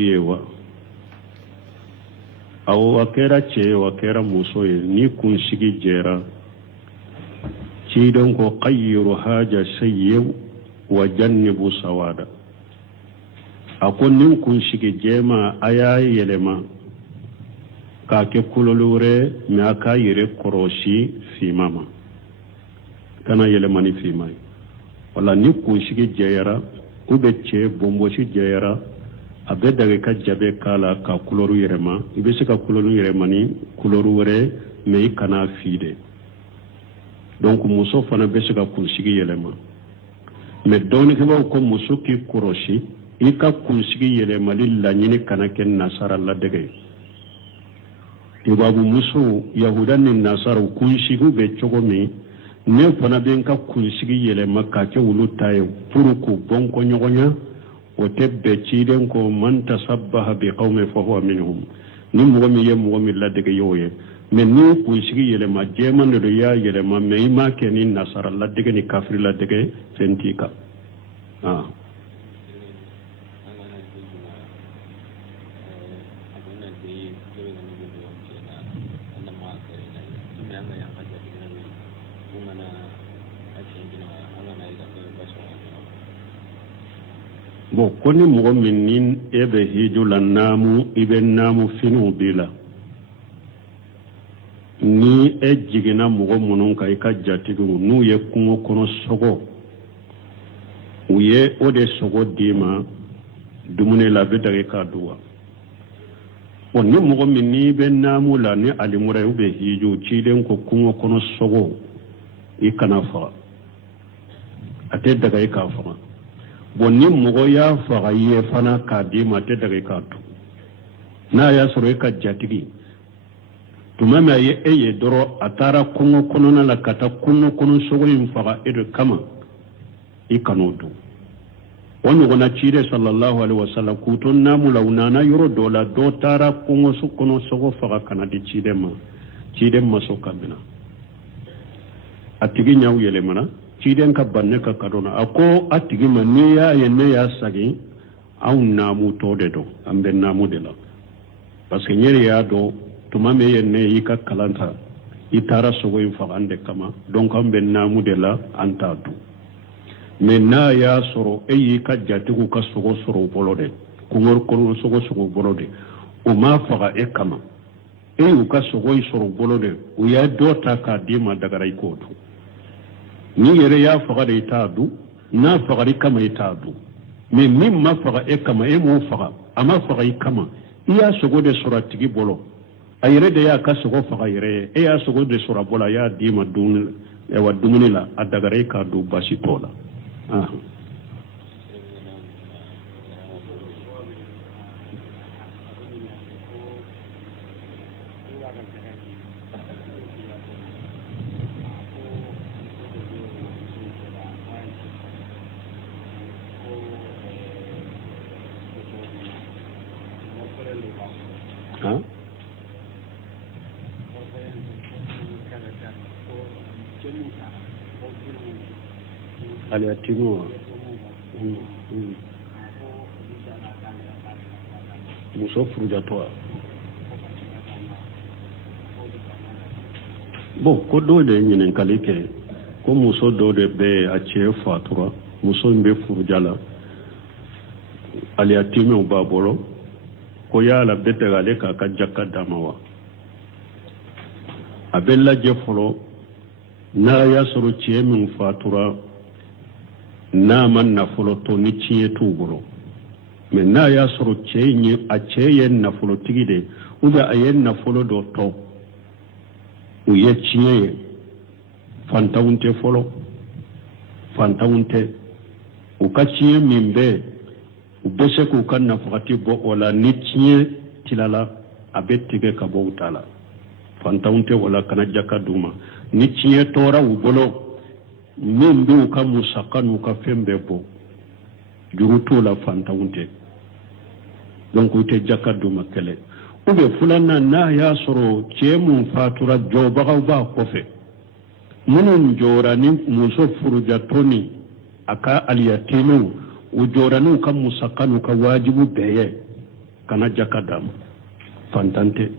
yewa awo akera ce wa kera muso ye ni kun shigi jera ci don ko qayyiru haja sayyi wa jannibu sawada akon nin kun shigi jema aya yelema ka ke kulolure mi aka yire koroshi fi mama kana yelema ni fi mai wala ni kun shigi jera ube ce bombo shi jera abe daga ka jabe kala ka kuloru yɛrɛma i bɛ se ka kuloru yɛrɛma ni kuloru wɛrɛ mais i kana fide donc muso fana bɛ se ka kunsigi yɛlɛma mais dɔɔnikɛbaw ko muso k'i kɔrɔsi i ka kunsigi yɛlɛmali laɲini kana kɛ nasara ladege tubabu muso yahuda ni nasara kunsigiw bɛ cogo min ne fana bɛ n ka kunsigi yɛlɛma ka kɛ olu ta ye pour k'u bɔn ko ɲɔgɔnya o tɛ bɛɛ ciden ko man tasabbaha bi qawmin fa huwa minhum ni mɔgɔ min ye mɔgɔ min ladege y'o ye mais ni kunsigi yɛlɛma jɛman de do y'a yɛlɛma mais i m'a kɛ ni nasara ladege ni kafiri ladege fɛn t'i kan bon ko ni mɔgɔ min ni e bɛ hiju la naamu i bɛ naamu finiw b'i la ni e jiginna mɔgɔ minnu kan i ka jatigiw n'u ye kungo kɔnɔ sogo u ye o de sogo d'i ma dumuni la a bɛ dage k'a dun wa bon ni mɔgɔ min n'i bɛ naamu la ni alimura ye u bɛ hiju ciden ko kungo kɔnɔ sogo i kana faga a tɛ daga i k'a faga bon ni mɔgɔ y'a faga i ye fana k'a d'i ma a tɛ daga i k'a dun n'a y'a sɔrɔ e ka jatigi tuma min a ye e ye dɔrɔn a taara kungo kɔnɔna la ka taa kungo kɔnɔ sogo in faga e de kama i kan'o dun o ɲɔgɔnna ciden sallallahu alaihi wasallam k'u to naamu la u nana yɔrɔ dɔ la dɔ taara kungo kɔnɔ sogo faga ka na di ciden ma sɔn ka minɛ a tigi ɲaw yɛlɛmana ciden ka ban ne ka kado na a ko a tigi ma n'i y'a ye ne y'a sagi anw naamu tɔ de don an bɛ naamu de la parce que n yɛrɛ y'a dɔn tuma min ye ne y'i ka kalan ta i taara sogo in faga an de kama donc an bɛ naamu de la an t'a dun mais n'a y'a sɔrɔ e y'i ka jatigiw ka sogo sɔrɔ u bolo de kungo kɔnɔ sogo sɔrɔ u bolo de u m'a faga e kama e y'u ka sogo in sɔrɔ u bolo de u y'a dɔ ta k'a d'i ma dagara i k'o dun ni yɛrɛ y'a faga de i t'a dun n'a fagari kama i t'a dun mais min ma faga e kama e m'o faga a ma faga i kama i y'a sogo de sɔrɔ a tigi bolo a yɛrɛ de y'a ka sogo faga yɛrɛ ye e y'a sogo de sɔrɔ a bolo a y'a d'i ma dumuni la a dagara i k'a dun basi t'o la aliatimu muso furujatɔ bon ko dɔw de ye ɲininkali kɛ ko muso dɔw de bɛ a cɛ fatura muso in bɛ furuja la aliatimu b'a bolo ko yala bɛ dɛgɛ ale k'a ka jaka d'a ma wa a bɛ lajɛ fɔlɔ n'a y'a sɔrɔ cɛ min fatura n'a ma nafolo to ni tiɲɛ t'u bolo mais n'a y'a sɔrɔ a cɛ ye nafolotigi de ou bien a ye nafolo dɔ tɔ u ye tiɲɛ ye fantanw tɛ fɔlɔ fantanw tɛ u ka tiɲɛ min bɛ u bɛ se k'u ka nafagati bɔ o la ni tiɲɛ tilala a bɛ tigɛ ka bɔ u ta la fantanw tɛ o la kana jaka d'u ma ni tiɲɛ tɔɔra u bolo min b'u ka musaka n'u ka fɛn bɛɛ bɔ juru t'o la fantanw tɛ donc u tɛ jaka d'u ma kɛlɛ ou bien filanan n'a y'a sɔrɔ cɛ mun fatura jɔbagaw b'a kɔfɛ minnu jɔra ni muso furujatɔ ni a ka aliyatimiw u jɔra n'u ka musaka n'u ka wajibu bɛɛ ye kana jaka dam fantante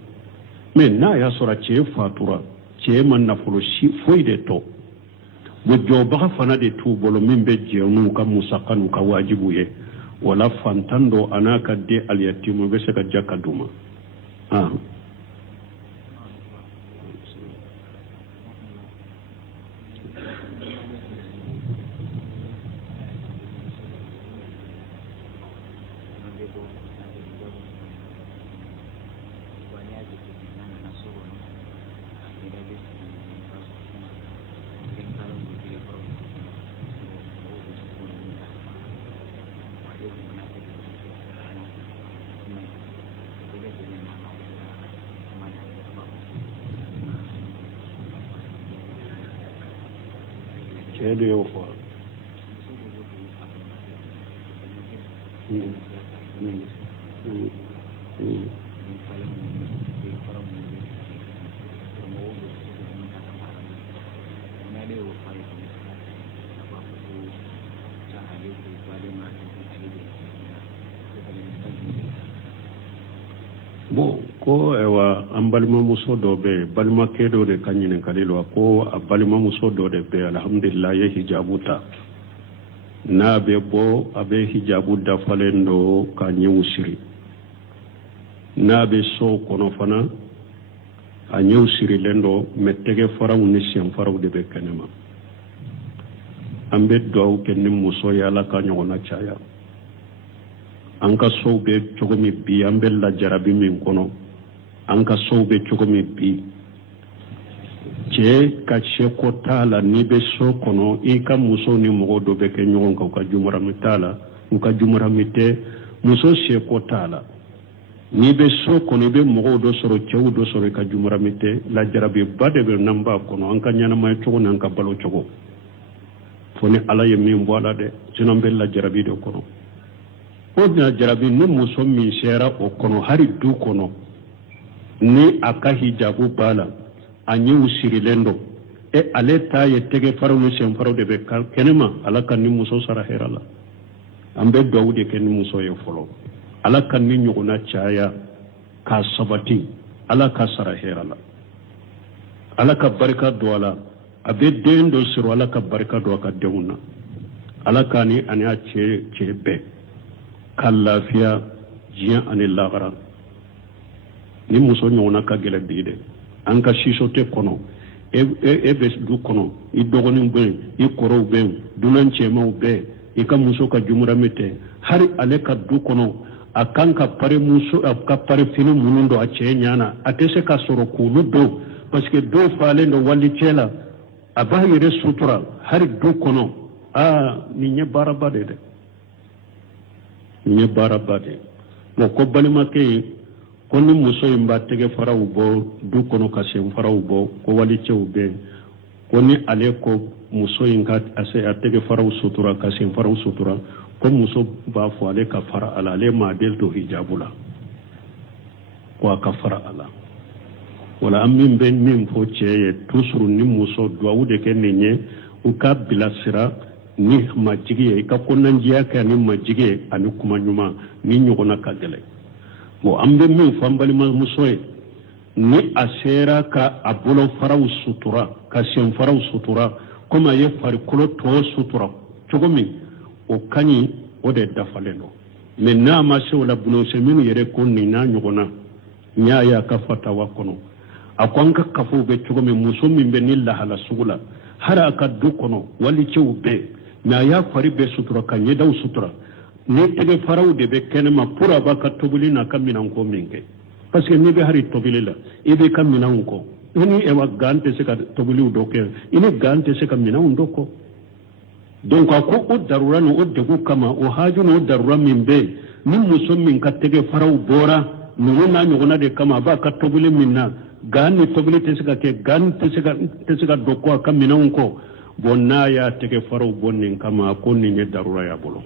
mais na ya sora ce fatura ce man nafolo shi foide to wojo baka fana de tu bolo min be jenu ka musakanu ka wajibu ye wala fantando anaka de al yatimu be saka jaka duma Cheio de fora. Bon, ko ewa an balimamuso dɔ bɛ balimakɛ dɔ de ka ɲininkali la ko a balimamuso dɔ de bɛ alhamdulillah ye hijabu ta n'a bɛ bɔ a bɛ hijabu dafalen dɔ ka ɲɛw siri n'a bɛ so kɔnɔ fana a ɲɛw sirilen dɔ mɛ tɛgɛ faraw ni sen faraw de bɛ kɛnɛma an bɛ dugawu kɛ ni muso ye Ala ka ɲɔgɔnna caya an ka sow bɛ cogo min bi an bɛ lajarabi min kɔnɔ an ka sow bɛ cogo min bi cɛ ka seko t'a la n'i bɛ so kɔnɔ i ka muso ni mɔgɔ dɔ bɛ kɛ ɲɔgɔn kan u ka jumarami t'a la u ka jumarami tɛ muso seko t'a la n'i bɛ so kɔnɔ i bɛ mɔgɔw dɔ sɔrɔ cɛw dɔ sɔrɔ i ka jumarami tɛ lajarabi ba de bɛ n'an b'a kɔnɔ an ka ɲɛnamaya cogo n'an ka balo cogo fo ni Ala ye min bɔ a la dɛ sinon an bɛ lajarabi de kɔnɔ o na jarabi ni muso min sera o kɔnɔ hari du kɔnɔ ni a ka hijabu b'a la a ɲɛw sirilen dɔ ale ta ye tɛgɛ faraw ni sen faraw de bɛ kɛnɛma Ala ka ni muso sara hɛrɛ la an bɛ dugawu de kɛ ni muso ye fɔlɔ Ala ka ni ɲɔgɔnna caya k'a sabati Ala ka sara hɛrɛ la Ala ka barika don a la a bɛ den dɔ sɔrɔ Ala ka barika don a ka denw na Ala ka ni ani a cɛ bɛɛ ka lafiya diɲɛ ani lahara ni muso ɲɔgɔnna ka gɛlɛn bi dɛ an ka siso tɛ kɔnɔ e bɛ du kɔnɔ i dɔgɔninw bɛ yen i kɔrɔw bɛ yen dunan cɛmanw bɛ yen i ka muso ka jumurami tɛ hari ale ka du kɔnɔ a kan ka pari muso a ka pari fini minnu don a cɛ ɲana a tɛ se ka sɔrɔ k'olu don parce que dɔw falen don wali cɛ la a b'a yɛrɛ sutura hari du kɔnɔ nin ye baaraba de dɛ nin ye baaraba de bon ko balimakɛ in ko ni muso in b'a tɛgɛ faraw bɔ du kɔnɔ ka sen faraw bɔ ko wali cɛw bɛ yen ko ni ale ko muso in ka a tɛgɛ faraw sutura ka sen faraw sutura ko muso b'a fɔ ale ka fara a la ale ma del to hijabu la ko a ka fara a la wala an min bɛ min fɔ cɛ ye toujours ni muso duwawu de kɛ nin ye u ka bilasira ni majigi ye i ka konandiya kɛ ani majigi ye ani kuma ɲuman ni ɲɔgɔnna ka gɛlɛn bon an bɛ min fɔ an balimamuso ye ni a sera ka a bolo faraw sutura ka sen faraw sutura komi a ye farikolo tɔ sutura cogo min o ka ɲi o de dafalen don mais n'a ma se o la bulonsen minnu yɛrɛ ko nin n'a ɲɔgɔnna n y'a ye a ka fatawa kɔnɔ a ko an ka kafow bɛ cogo min muso min bɛ ni lahala sugu la hari a ka du kɔnɔ wali cɛw bɛɛ mais a y'a fari bɛɛ sutura ka ɲɛdaw sutura ni tɛgɛ faraw de bɛ kɛnɛma pour a b'a ka tobili n'a ka minɛnko min kɛ parce que n'i bɛ hari tobili la i bɛ ka minɛnw kɔ i ni gan tɛ se ka tobiliw dɔ kɛ i ni gan tɛ se ka minɛnw dɔ kɔ donc a ko o darura ni o degu kama o haju ni o darura min bɛ yen ni muso min ka tɛgɛ faraw bɔra ninnu n'a ɲɔgɔnna de kama a b'a ka tobili min na gan ni tobili tɛ se ka kɛ gan tɛ se ka dɔ kɔ a ka minɛnw kɔ bon n'a y'a tɛgɛ faraw bɔ nin kama ko nin ye darura y'a bolo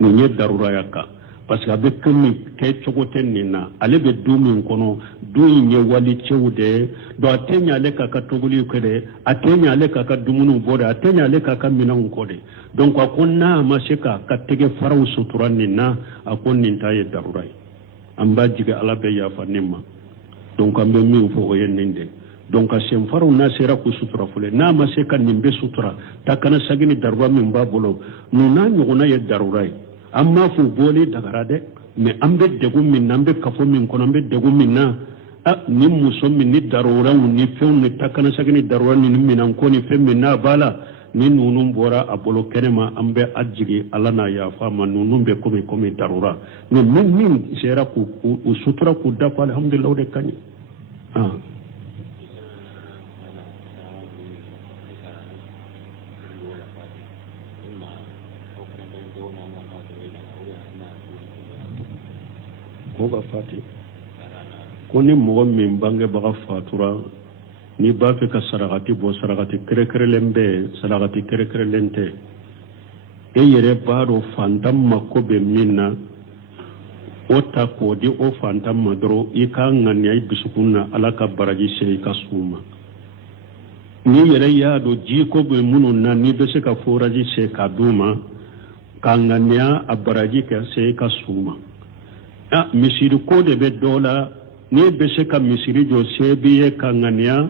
nin ye darura y'a kan parce que abe kemi ke chogoten nina ale be dumi kono duyi nye wali chewde do atenya ale kaka toguli kede atenya ale kaka dumunu bode atenya ale kaka minan kode donc akonna mashika katege faraw sutura nina akon ninta ye darurai amba jiga ala be ya fanima donc ambe mi fo o yenninde donc asem faraw na sera ku sutura fule na mashika nimbe sutura takana sagini darwa min babolo nuna nyuguna ye darurai amma fu boli dagarade me ambe degum min nambe kafo min kono ambe degum min na ni muso min ni darura ni fewn ni takana sagini darura ni min ko ni fe min na bala ni nunum bora abolo kenema ambe ajigi ala na ya fama nunum be komi darura ni min sera ku sutura ku dafa alhamdulillah de kany Moga fati koni mogo min bange baga fatura ni ba fe ka saragati bo saragati kere lembe saragati kere lente e yere baro fantam makko be minna o ta ko di o fantam madro i ka ngani ay bisukunna alaka baraji sey ka suma ni yere ya do ji ko be munun na ni be se ka foraji se ka duma ka ngania abaraji ka sey ka suma misiri ko de be dola ni be se ka misiri jo sebiye kangania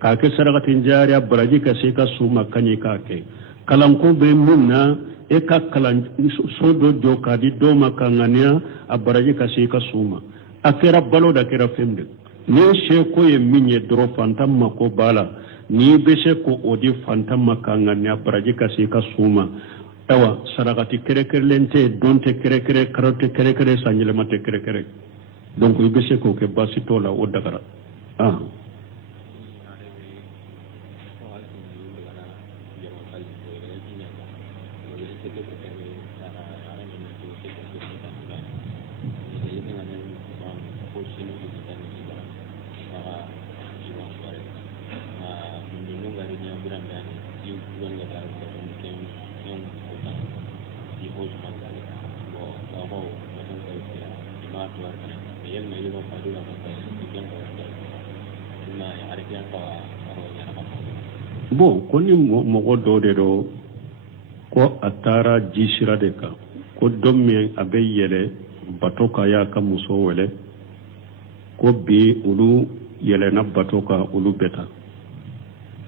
ka ke saragatin jariya baraji ka se ka suma kanyi ka ke kalan ko be munna e ka kalan so do jo ka di do makangania a baraji ka se ka suma akera balo da kera femde ni she ko ye minye dro fantam mako bala ni be se ko odi fantam makangania baraji ka se ka suma ewa saragati kere lente donte kere karote kere sanjele mate kere donc ibe se ko ke basito la o dagara bon koni mogo do de do ko atara jisira de ka ko domme abe yele batoka ya ka muso wele ko bi ulu yele na batoka ulu beta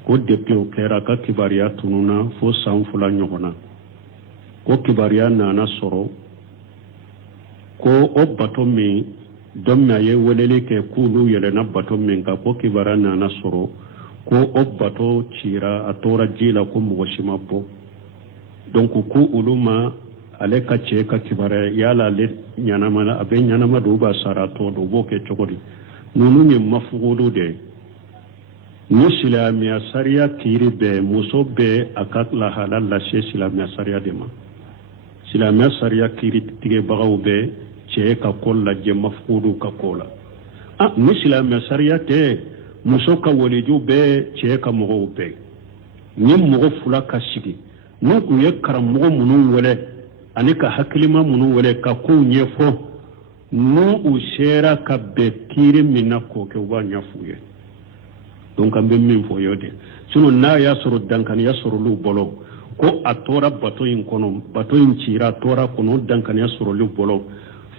ko depuis o kera ka kibariya tununa fo sanfula nyogona ko kibariya nana soro ko o bato mi domme ye welele ke kulu yele na bato min ka ko kibara nana soro ko o bato cira a tora jila ko mogo sima bo donc ku uluma ale ka ce ka kibara yala le nyanama abe nyanama do ba sara to do bo ke chogodi nunu ni mafugodo de muslimiya sariya kiri be muso be akatla halal la she silamiya sariya de ma silamiya sariya kiri tige bagaw be ce ka kolla je mafugodo ka kola muslimiya sariya te muso ka waleju be ce ka mogo be ni mogo fula ka sigi nu ku ye karammogo munun wele ani ka hakilima munun wele ka ko nyefo nu u sera ka be kiri mina ko ke uba nyafuye donc ambe min fo yode sunu na ya soro dankan ya soro lu bolo ko atora bato in kono bato in cira tora kono dankan ya soro lu bolo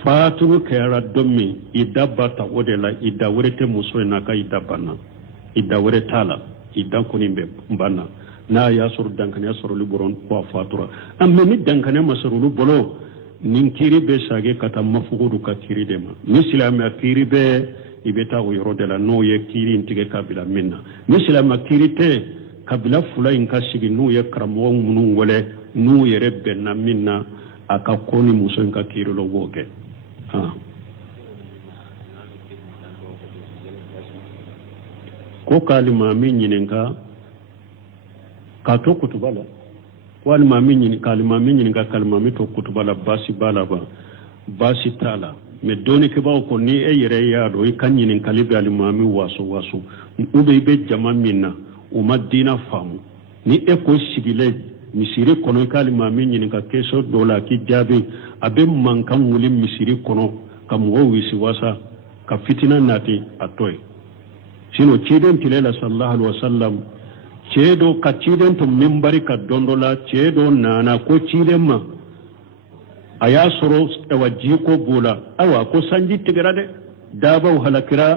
faturu kera domi ida bata odela ida werete muso na ka ida bana ida weretala ida konimbe mbana na ya soro dankan ya soro lu boron ko fatura amme ni dankan ya masoro lu bolo nin kiri be sage kata mafugudu ka kiri dema misilama kiri be ibeta o yoro de la no ye kiri intige kabila minna misilama kiri te kabila fula in ka sigi no ye karamo munu wole no yere benna minna aka koni muso in ka kiri lo woge ko kalima min nyininka ka to kutubala kalima min nyininka kalima mi to kutubala basi bala ba basi tala me doni ke bawo ko ni e yere ya do e kan nyinin kalibe alimami waso ube be jama minna o madina famu ni e ko sigile misiri kono ka alimami ɲini ka keso dɔ la ki jaabi a bɛ mankan wuli misiri kɔnɔ ka mɔgɔw wisi wasa ka fitina nati a to ye sino ciden tile la sallallahu alaihi wasallam cɛ dɔ ka ciden to minbari ka don dɔ la cɛ dɔ nana ko ciden ma a y'a sɔrɔ awa jiko b'o la awa ko sanji tigɛra dɛ dabaw halakira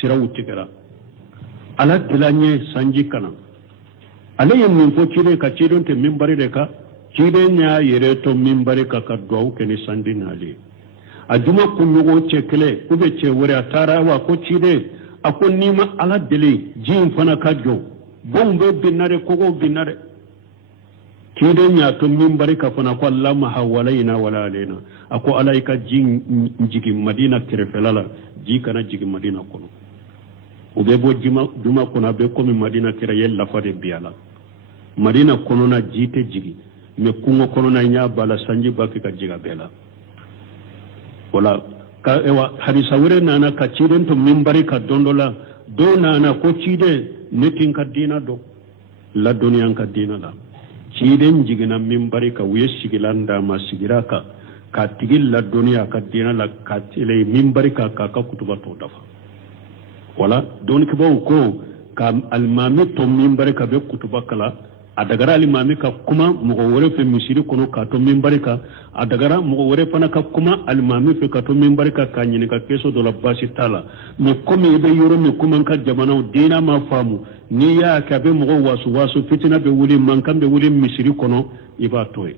siraw tigɛra ala dilan ye sanji kana ale ye mun fɔ ciden ka ciden tɛ minbari de kan ciden y'a yɛrɛ to minbari kan ka dugawu kɛ ni sanji nali a juma kunɲɔgɔn cɛ kelen ou bien cɛ wɛrɛ a taara wa ko ciden a ko n'i ma ala deli ji in fana ka jɔ bɔnw bɛ binna dɛ kogow binna dɛ ciden y'a to minbari kan fana ko allahumma hawalaina wala alena a ko ala i ka ji jigin madina kɛrɛfɛla la ji kana jigin madina kɔnɔ o bɛ bɔ juma kɔnɔ a bɛ komi madina kɛra ye lafa de bi a la madina kɔnɔna ji tɛ jigin mais kungo kɔnɔna n y'a ba la sanji b'a kɛ ka jigin a bɛɛ la wala ka hadisa wɛrɛ nana ka ciden to minbari ka don dɔ la dɔw nana ko ciden ne tin ka diina dɔn ladɔnniya ka diina la ciden jiginna minbari ka u ye sigilan d'a ma sigira kan k'a tigi ladɔnniya ka diina la ka tile minbari kan k'a ka kutuba tɔ dafa wala dɔnnikɛbaw ko ka alimami to minbari kan bɛ kutuba kala a dagara alimami ka kuma mɔgɔ wɛrɛ fɛ misiri kɔnɔ k'a to minbari kan a dagara mɔgɔ wɛrɛ fana ka kuma alimami fɛ ka to minbari kan k'a ɲininka keso dɔ la baasi t'a la mais komi i bɛ yɔrɔ min kuma ka jamanaw diina ma faamu n'i y'a kɛ a bɛ mɔgɔw waso fitina bɛ wuli mankan bɛ wuli misiri kɔnɔ i b'a to yen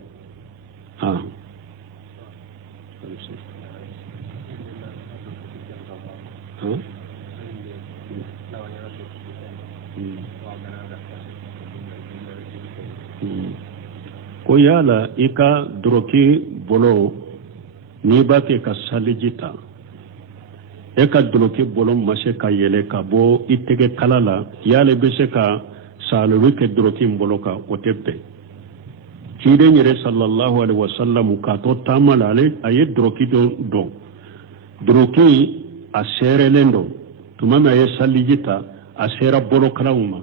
ko yala i ka doroki bolo n'i b'a kɛ ka saliji ta e ka doroki bolo ma se ka yɛlɛ ka bɔ i tɛgɛ kala la yala i bɛ se ka saloli kɛ doroki bolo kan o tɛ bɛn ciden yɛrɛ sallallahu alaihi wasallam k'a to taama la a ye doroki dɔn doroki a sɛrɛlen dɔn tuma min a ye saliji ta a sera bolokalaw ma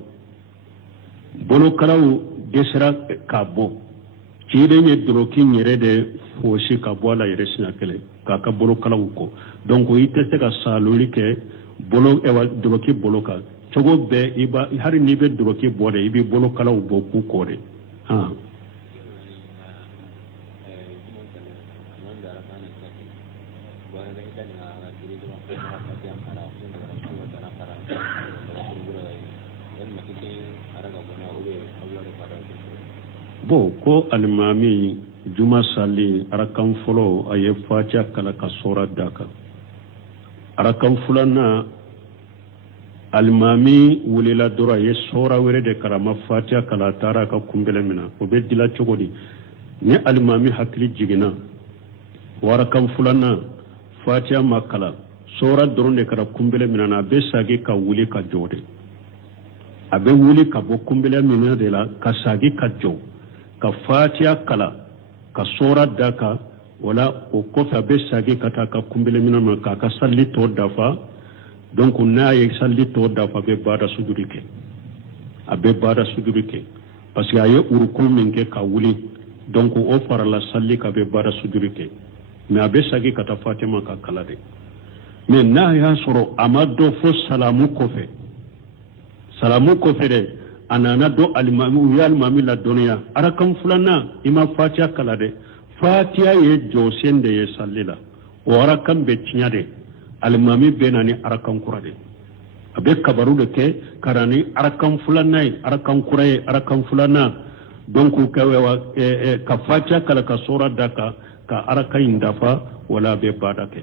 bolokalaw dɛsɛra k'a bɔ ciden ye doroki yɛrɛ de fosi ka bɔ a la yɛrɛ siɲɛ kelen k'a ka bolokalaw kɔ donc i tɛ se ka saloli kɛ doroki bolo kan cogo bɛɛ hali n'i bɛ doroki bɔ de i bɛ bolokalaw bɔ k'u kɔ de bon ko alimami juma sali arakan fɔlɔ a ye fatiha kala ka sura da kan arakan filanan alimami wulila dɔrɔn a ye sura wɛrɛ de karama fatiha kala a taara a ka kunbɛlɛ minɛ o bɛ dila cogo di ni alimami hakili jiginna o arakan filanan fatiha ma kala sura dɔrɔn de kɛra kunbɛlɛ minɛ na a bɛ sagi ka wuli ka jɔ de a bɛ wuli ka bɔ kunbɛlɛ minɛ de la ka sagi ka jɔ ka fatiha kala ka sura da kan wala o kɔfɛ a bɛ sagi ka taa ka kunbɛlɛ minɛ ma k'a ka sali tɔ dafa donc n'a ye sali tɔ dafa a bɛ baada sujudi kɛ a bɛ baada sujudi kɛ parce que a ye uruku min kɛ ka wuli donc o farala sali ka bɛ baada sujudi kɛ mais a bɛ sagi ka taa fatiha ma ka kala de mais n'a y'a sɔrɔ a ma dɔ fo salamu kɔfɛ dɛ a nana dɔ alimami u ye alimami ladɔnniya arakan filanan i ma fatiha kala dɛ fatiha ye jɔsen de ye sali la o arakan bɛ tiɲɛ de alimami bɛ na ni arakan kura de a bɛ kabaru de kɛ ka na ni arakan filanan ye arakan kura ye arakan filanan donc ka fatiha kala ka sura da kan ka arakan in dafa wala a bɛ baada kɛ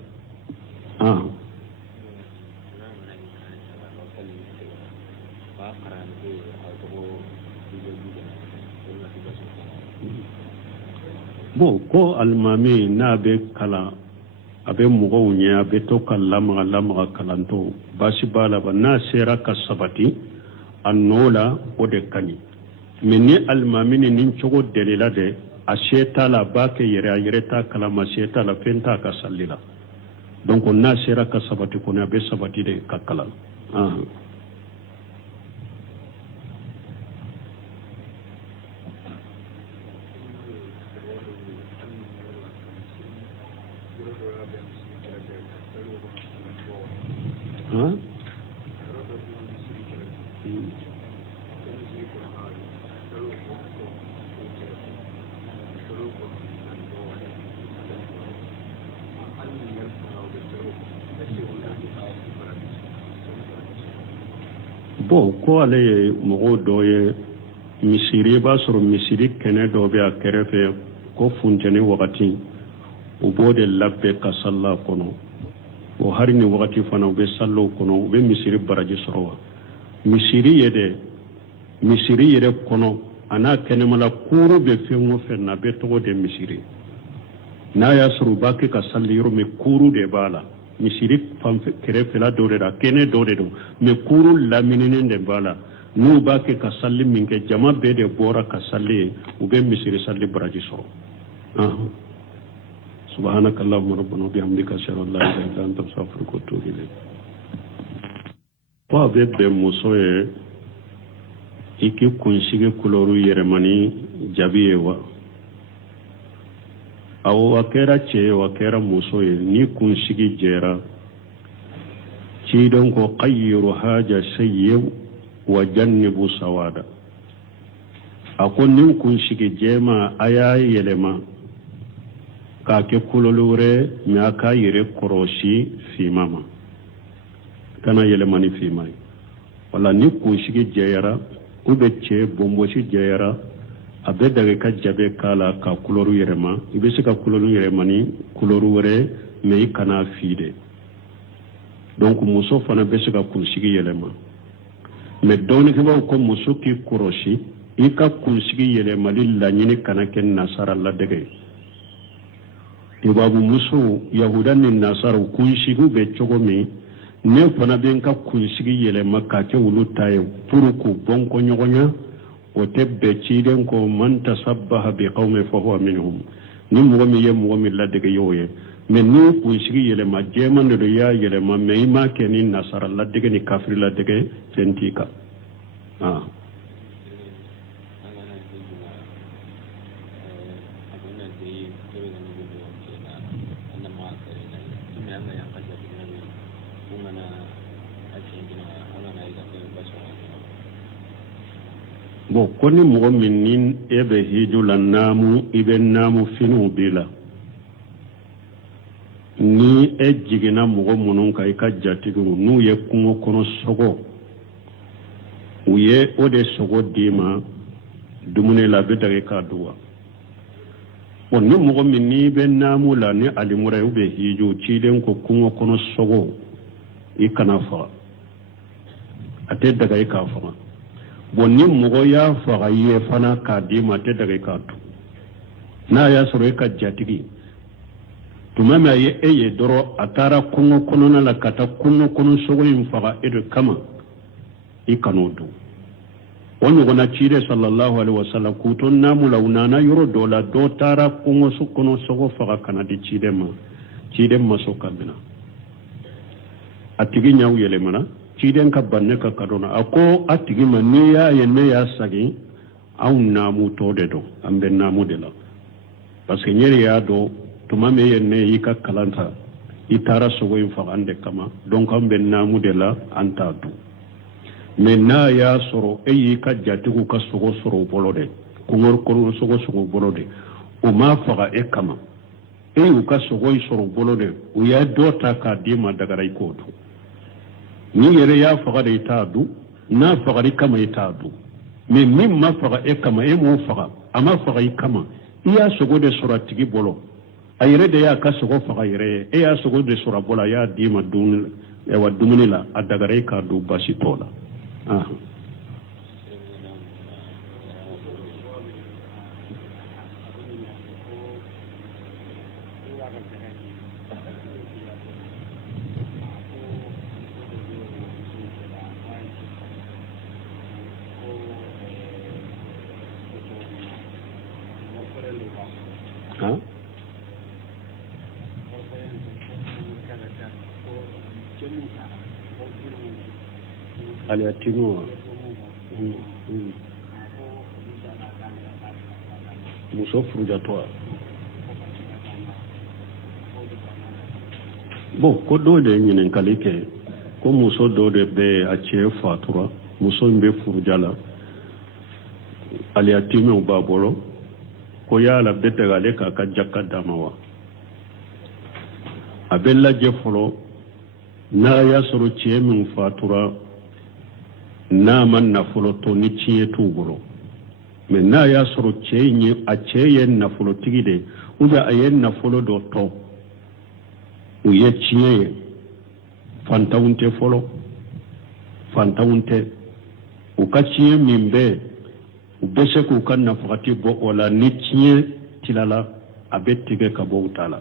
bon ko alimami n'a bɛ kalan a bɛ mɔgɔw ɲɛ a bɛ to ka lamaga kalantɔ baasi b'a la n'a sera ka sabati a nɔ la o de ka ɲi mais ni alimami ni nin cogo dɛlɛla dɛ a se t'a la a b'a kɛ yɛrɛ a yɛrɛ t'a kalama se t'a la fɛn t'a ka sali la donc n'a sera ka sabati kɔni a bɛ sabati de ka kalan bon ko ale ye mɔgɔw dɔ ye misiri b'a sɔrɔ misiri kɛnɛ dɔ bɛ a kɛrɛfɛ ko funteni wagati u b'o de labɛn ka salla kɔnɔ o hari ni wagati fana u bɛ sallow kɔnɔ u bɛ misiri baraji sɔrɔ wa misiri yɛrɛ kɔnɔ a n'a kɛnɛmala kuuru bɛ fɛn o fɛn na a bɛ tɔgɔ de misiri n'a y'a sɔrɔ u b'a kɛ ka salli yɔrɔ min kuuru de b'a la misiri kɛrɛfɛla dɔ de la kɛnɛ dɔ de don mais kuuru lamininen de b'a la n'u b'a kɛ ka salli min kɛ jama bɛɛ de bɔra ka salli ye u bɛ misiri salli baraji sɔrɔ سبحانك اللهم ربنا وبحمدك اشهد ان لا اله الا انت استغفرك واتوب اليك wa be be muso ye iki kunsigi kuloru yeremani jabi ye wa awo wa kɛra cɛ ye wa kɛra muso ye ni kunsigi jɛra ci don ko qayyiru haja sayyi wa jannibu sawada a ko nin kunsigi jɛma a y'a yɛlɛma k'a kɛ kololo wɛrɛ mais a k'a yɛrɛ kɔrɔsi finma ma kana yɛlɛma ni finma ye wala ni kunsigi jɛyara ou bien cɛ bɔnbɔsi jɛyara a bɛ dage ka jabe k'a la ka kulɔru yɛlɛma i bɛ se ka kulɔru yɛlɛma ni kulɔru wɛrɛ mais i kana fi de donc muso fana bɛ se ka kunsigi yɛlɛma mais dɔɔnikɛbaw ko muso k'i kɔrɔsi i ka kunsigi yɛlɛmali laɲini kana kɛ nasara ladege tubabu muso yahuda ni nasara kunsigiw bɛ cogo min ne fana bɛ n ka kunsigi yɛlɛma k'a kɛ olu ta ye pour k'u bɔn kɔɲɔgɔnya o tɛ bɛɛ ciden ko man tasabbaha bi qawmin fa huwa minhum ni mɔgɔ min ye mɔgɔ min ladege y'o ye mais ni kunsigi yɛlɛma jɛman de do y'a yɛlɛma mais i m'a kɛ ni nasara ladege ni kafiri ladege fɛn t'i kan bon ko ni mɔgɔ min ni e bɛ hiju la naamu i bɛ naamu finiw b'i la ni e jiginna mɔgɔ minnu kan i ka jatigiw n'u ye kungo kɔnɔ sogo u ye o de sogo d'i ma dumuni la a bɛ dage k'a dun wa bon ni mɔgɔ min n'i bɛ naamu la ni alimura ye u bɛ hiju ciden ko kungo kɔnɔ sogo i kana faga a tɛ daga i k'a faga bon ni mɔgɔ y'a faga i ye fana k'a d'i ma a tɛ daga i k'a dun n'a y'a sɔrɔ e ka jatigi tuma min a ye e ye dɔrɔn a taara kungo kɔnɔna la ka taa kungo kɔnɔ sogo in faga e de kama i kan'o dun o ɲɔgɔnna ciden sallallahu alaihi wasallam k'u to naamu la u nana yɔrɔ dɔ la dɔ taara kungo kɔnɔ sogo faga kana di ciden ma ciden ma sɔn ka minɛ a tigi ɲɛw yɛlɛmana ciden ka ban ne ka kadɔ na a ko a tigi ma n'i y'a ye ne y'a sagin anw naamu tɔ de don an bɛ naamu de la parce que n yɛrɛ y'a dɔn tuma min ye ne y'i ka kalan ta i taara sogo in faga an de kama donc an bɛ naamu de la an t'a dun mais n'a y'a sɔrɔ e y'i ka jatigiw ka sogo sɔrɔ u bolo de kungo kɔnɔ sogo sɔrɔ u bolo de o m'a faga e kama e y'u ka sogo in sɔrɔ u bolo de u y'a dɔ ta k'a d'i ma dagara i k'o dun ni yɛrɛ y'a faga de i t'a dun n'a fagari kama i t'a dun mais min ma faga e kama e m'o faga a ma faga i kama i y'a sogo de sɔrɔ a tigi bolo a yɛrɛ de y'a ka sogo faga yɛrɛ ye e y'a sogo de sɔrɔ a bolo a y'a d'i ma dumuni la a dagara i k'a dun basi t'o la aliatinua muso furujatɔ bon ko do de ɲininkali kɛ ko muso dɔ de bɛ a cɛ fatura muso in bɛ furujala aliyatimɛw b'a bolo ko yala bɛ tɛ ale k'a ka jaka d'a ma wa a bɛ lajɛ fɔlɔ n'a y'a sɔrɔ cɛ min fatura n'a ma nafolo to ni tiɲɛ t'u bolo mais n'a y'a sɔrɔ a cɛ ye nafolotigi de ou bien a ye nafolo dɔ tɔ u ye tiɲɛ ye fantanw tɛ fɔlɔ fantanw tɛ u ka tiɲɛ min bɛ u bɛ se k'u ka nafagati bɔ o la ni tiɲɛ tilala a bɛ tigɛ ka bɔ u ta la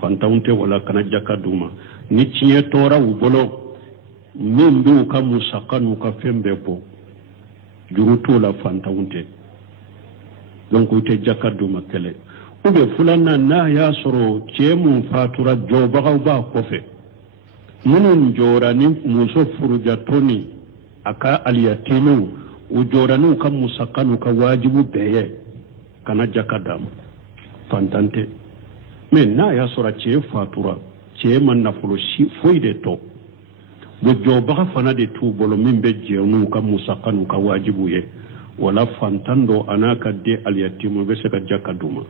fantanw tɛ wala kana jaka d'u ma ni tiɲɛ tora u bolo min b'u ka musaka n'u ka fɛn bɛɛ bɔ juru t'u la fantanw tɛ donc u tɛ jaka d'u ma kɛlɛ ou bien filanan n'a y'a sɔrɔ cɛ mun fatura jɔbagaw b'a kɔfɛ minnu jɔra ni muso furujatɔ ni a ka aliyatimɛw u jɔra n'u ka musaka n'u ka wajibu bɛɛ ye kana jaka d'a ma fantan tɛ mais n'a y'a sɔrɔ cɛ fatura cɛ ma nafolo si foyi de tɔ o jɔbaga fana de t'u bolo min bɛ jɛ n'u ka musaka n'u ka wajibu ye wala fantan dɔ a n'a ka den aliyatimɛw bɛ se ka jaka d'u ma